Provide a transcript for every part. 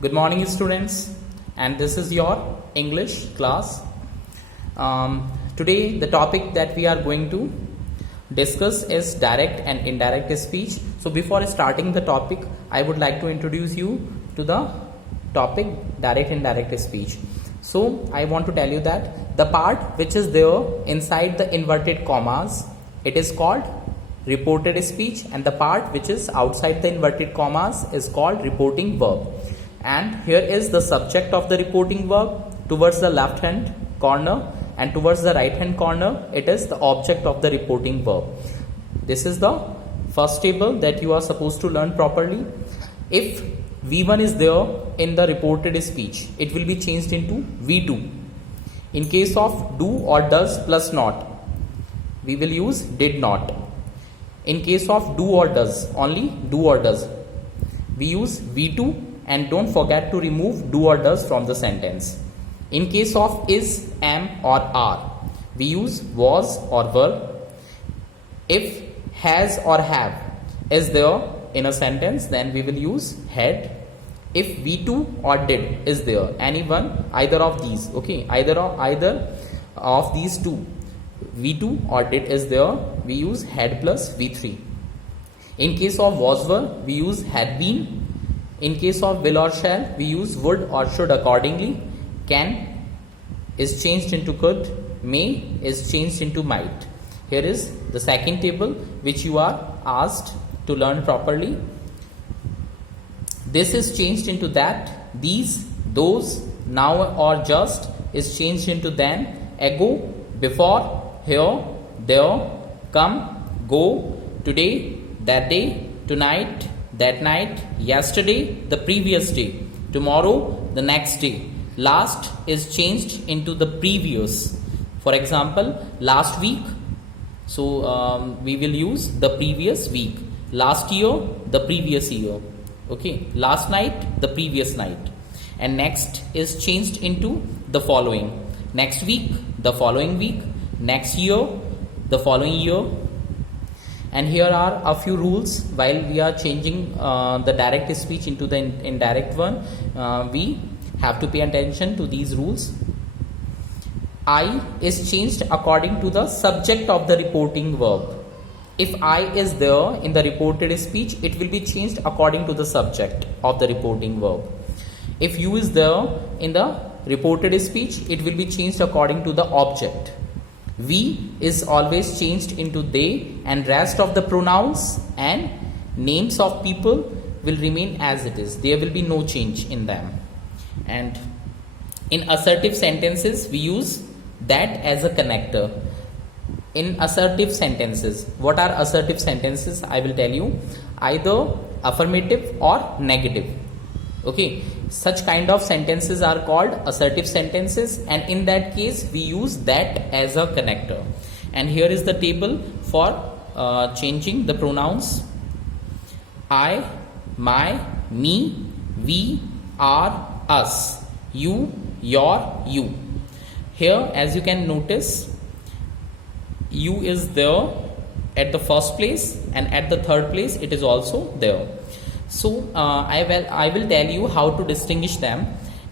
Good morning, students, and this is your English class. Today, the topic that we are going to discuss is direct and indirect speech. So, before starting the topic, I would like to introduce you to the topic direct and indirect speech. So, I want to tell you that the part which is there inside the inverted commas, it is called reported speech, and the part which is outside the inverted commas is called reporting verb. And here is the subject of the reporting verb. Towards the left hand corner and towards the right hand corner, it is the object of the reporting verb. This is the first table that you are supposed to learn properly. If V1 is there in the reported speech, it will be changed into V2. In case of do or does plus not, we will use did not. In case of do or does, only do or does, we use V2. And don't forget to remove do or does from the sentence. In case of is, am or are, we use was or were. If has or have is there in a sentence, then we will use had. If V2 or did is there, anyone, either of these, okay, either of these two, V2 or did is there, we use had plus V3. In case of was, were, we use had been. In case of will or shall, we use would or should accordingly. Can is changed into could. May is changed into might. Here is the second table which you are asked to learn properly. This is changed into that. These, those, now or just is changed into then. Ago, before, here, there, come, go, today, that day, tonight, that night, yesterday, the previous day, tomorrow, the next day. Last is changed into the previous. For example, last week, so we will use the previous week. Last year, the previous year. Okay, last night, the previous night. And next is changed into the following. Next week, the following week. Next year, the following year. And here are a few rules while we are changing the direct speech into the indirect one. We have to pay attention to these rules. I is changed according to the subject of the reporting verb. If I is there in the reported speech, it will be changed according to the subject of the reporting verb. If you is there in the reported speech, it will be changed according to the object. We is always changed into they, and rest of the pronouns and names of people will remain as it is. There will be no change in them. And in assertive sentences, we use that as a connector. In assertive sentences, what are assertive sentences? I will tell you. Either affirmative or negative. Okay, such kind of sentences are called assertive sentences, and in that case we use that as a connector. And here is the table for changing the pronouns. I, my, me, we, our, us, you, your, you. Here, as you can notice, you is there at the first place, and at the third place it is also there. So I will tell you how to distinguish them.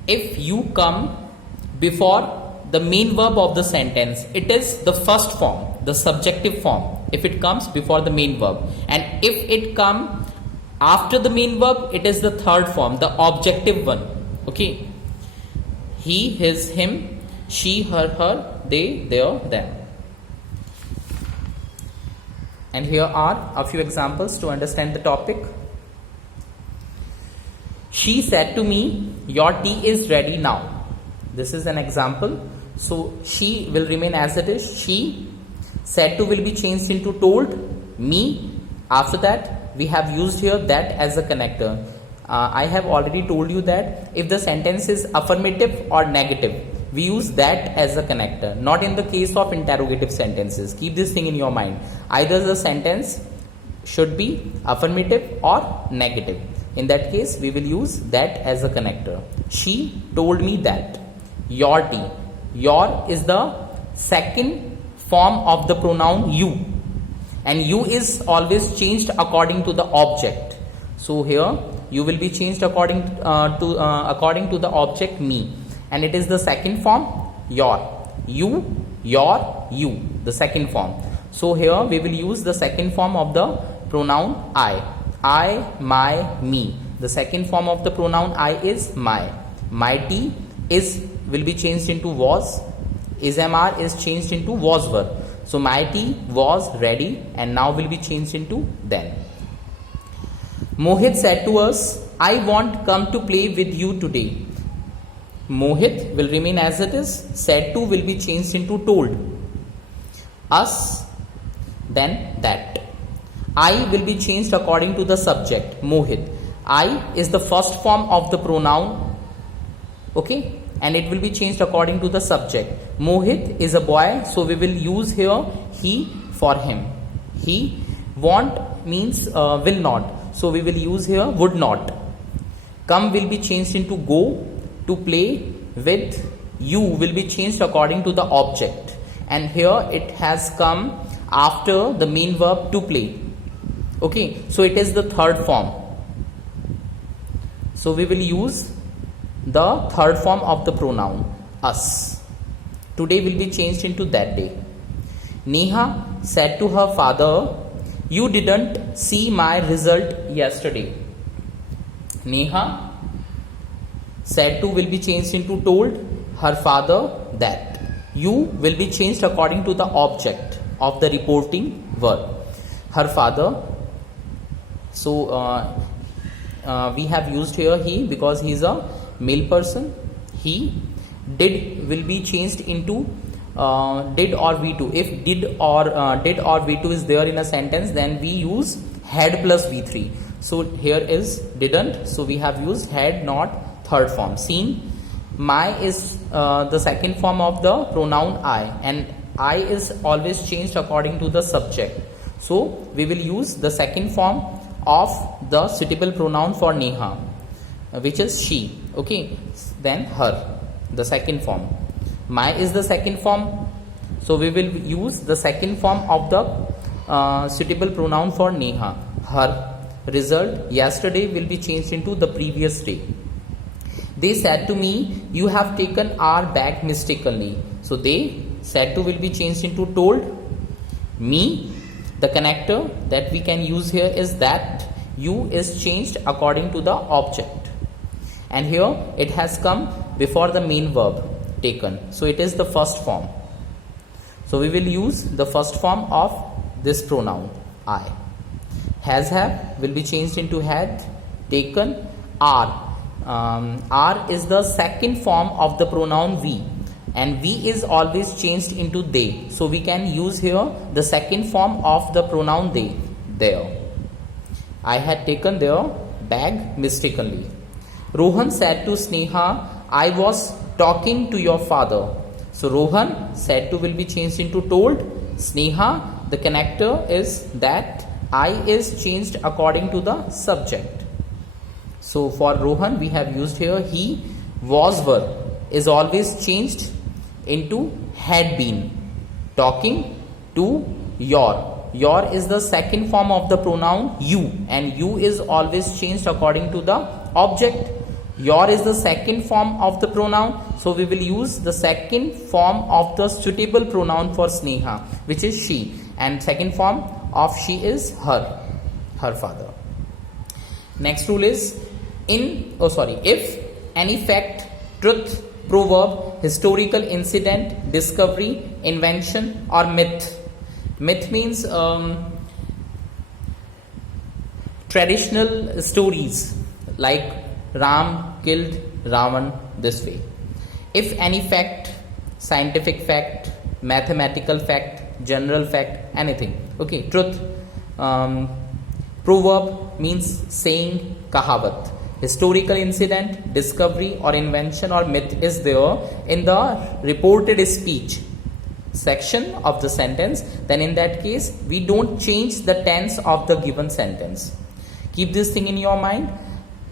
If you come before the main verb of the sentence, it is the first form, the subjective form, if it comes before the main verb. And if it comes after the main verb, it is the third form, the objective one. Okay. He, his, him, she, her, they, their, them. And here are a few examples to understand the topic. She said to me, your tea is ready now. This is an example. So she will remain as it is. She. Said to will be changed into told. Me. After that, we have used here that as a connector. I have already told you that if the sentence is affirmative or negative, we use that as a connector. Not in the case of interrogative sentences. Keep this thing in your mind. Either the sentence should be affirmative or negative. In that case, we will use that as a connector. She told me that. Your tea. Your is the second form of the pronoun you. And you is always changed according to the object. So here you will be changed according to the object me, and it is the second form your, you, your, you, the second form. So here we will use the second form of the pronoun I, my, me. The second form of the pronoun I is my. Mighty is will be changed into was. Is MR is changed into was were. So mighty was ready and now will be changed into then. Mohit said to us, I want come to play with you today. Mohit will remain as it is. Said to will be changed into told. Us, then that. I will be changed according to the subject, Mohit. I is the first form of the pronoun, okay, and it will be changed according to the subject. Mohit is a boy, so we will use here he for him. He. Want means will not, so we will use here would not. Come will be changed into go. To play with you will be changed according to the object, and here it has come after the main verb to play. Okay, so it is the third form. So we will use the third form of the pronoun us. Today will be changed into that day. Neha said to her father, you didn't see my result yesterday. Neha said to will be changed into told her father that. You will be changed according to the object of the reporting verb, her father. So we have used here he because he is a male person. He. Did will be changed into did or V2. If did or V2 is there in a sentence, then we use had plus V3. So here is didn't, so we have used had, not third form. Seen. My is the second form of the pronoun I, and I is always changed according to the subject. So we will use the second form of the suitable pronoun for Neha, which is she. Okay, then her, the second form. My is the second form, so we will use the second form of the suitable pronoun for Neha, her. Result yesterday will be changed into the previous day. They said to me, you have taken our bag mistakenly. So they said to will be changed into told. Me, the connector that we can use here is that. You is changed according to the object, and here it has come before the main verb taken, so it is the first form. So we will use the first form of this pronoun I. Has have will be changed into had. Taken. Are. Are is the second form of the pronoun we, and we is always changed into they, so we can use here the second form of the pronoun they, their. I had taken their bag mistakenly. Rohan said to Sneha, I was talking to your father. So Rohan said to will be changed into told. Sneha, the connector is that. I is changed according to the subject. So for Rohan we have used here he. Was were is always changed into had been. Talking to your. Your is the second form of the pronoun you, and you is always changed according to the object. Your is the second form of the pronoun, so we will use the second form of the suitable pronoun for Sneha, which is she, and second form of she is her father. Next rule is if any fact, truth, proverb, historical incident, discovery, invention or myth. Myth means traditional stories like Ram killed Ravan this way. If any fact, scientific fact, mathematical fact, general fact, anything. Okay, truth. Proverb means saying, kahavat. Historical incident, discovery or invention or myth is there in the reported speech section of the sentence, then in that case we don't change the tense of the given sentence. Keep this thing in your mind.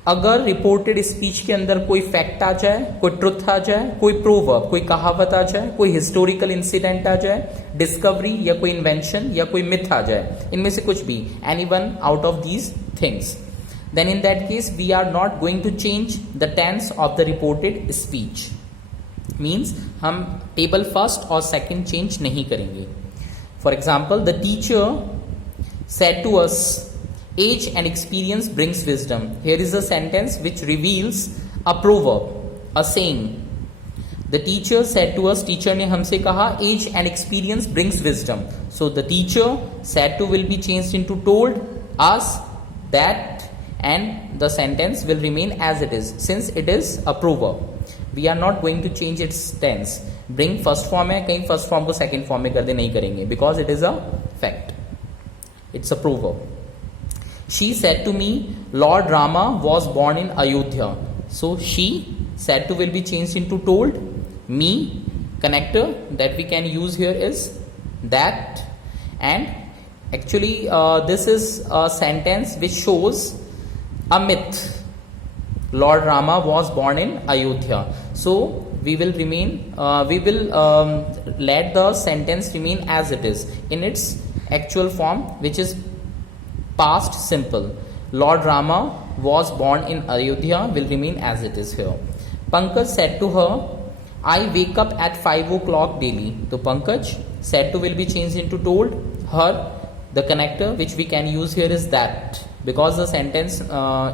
अगर reported speech के अंदर कोई fact आ जाए, कोई truth आ जाए, कोई proverb, कोई कहावत आ जाए, कोई हिस्टोरिकल इंसिडेंट आ जाए, डिस्कवरी या कोई इन्वेंशन या कोई मिथ आ जाए, इनमें से कुछ भी, any one out of these things, then in that case we are not going to change the tense of the reported speech. Means हम table first और second change नहीं करेंगे. For example, the teacher said to us, age and experience brings wisdom. Here is a sentence which reveals a proverb, a saying. The teacher said to us, teacher ने हमसे कहा, age and experience brings wisdom. So the teacher said to will be changed into told us that, and the sentence will remain as it is since it is a proverb. We are not going to change its tense. Bring first form है, कहीं first form को second form में कर दे, नहीं करेंगे because it is a fact. It's a proverb. She said to me, Lord Rama was born in Ayodhya. So she said to will be changed into told. Me, connector that we can use here is that, and actually this is a sentence which shows a myth. Lord Rama was born in Ayodhya. So we will remain, let the sentence remain as it is in its actual form, which is past simple. Lord Rama was born in Ayodhya will remain as it is here. Pankaj said to her, I wake up at 5 o'clock daily. So Pankaj said to will be changed into told. Her, the connector which we can use here is that, because the sentence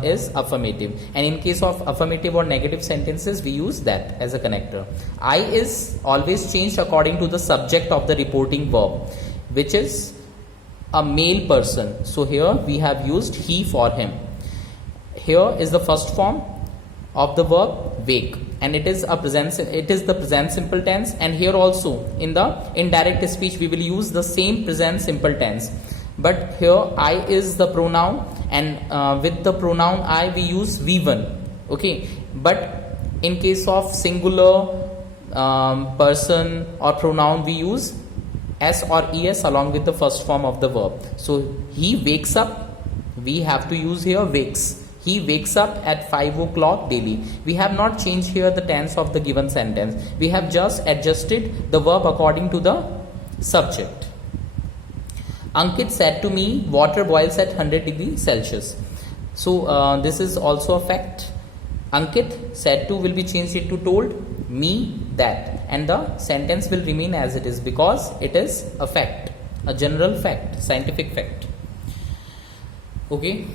is affirmative, and in case of affirmative or negative sentences we use that as a connector. I is always changed according to the subject of the reporting verb, which is a male person. So here we have used he for him. Here is the first form of the verb wake, and it is the present simple tense, and here also in the indirect speech we will use the same present simple tense, but here I is the pronoun, and with the pronoun I we use V1. Okay, but in case of singular person or pronoun we use S or ES along with the first form of the verb. So he wakes up, we have to use here wakes. He wakes up at 5 o'clock daily. We have not changed here the tense of the given sentence. We have just adjusted the verb according to the subject. Ankit said to me, water boils at 100 degrees Celsius. So this is also a fact. Ankit said to will be changed into told, me that, and the sentence will remain as it is because it is a fact, a general fact, scientific fact. Okay.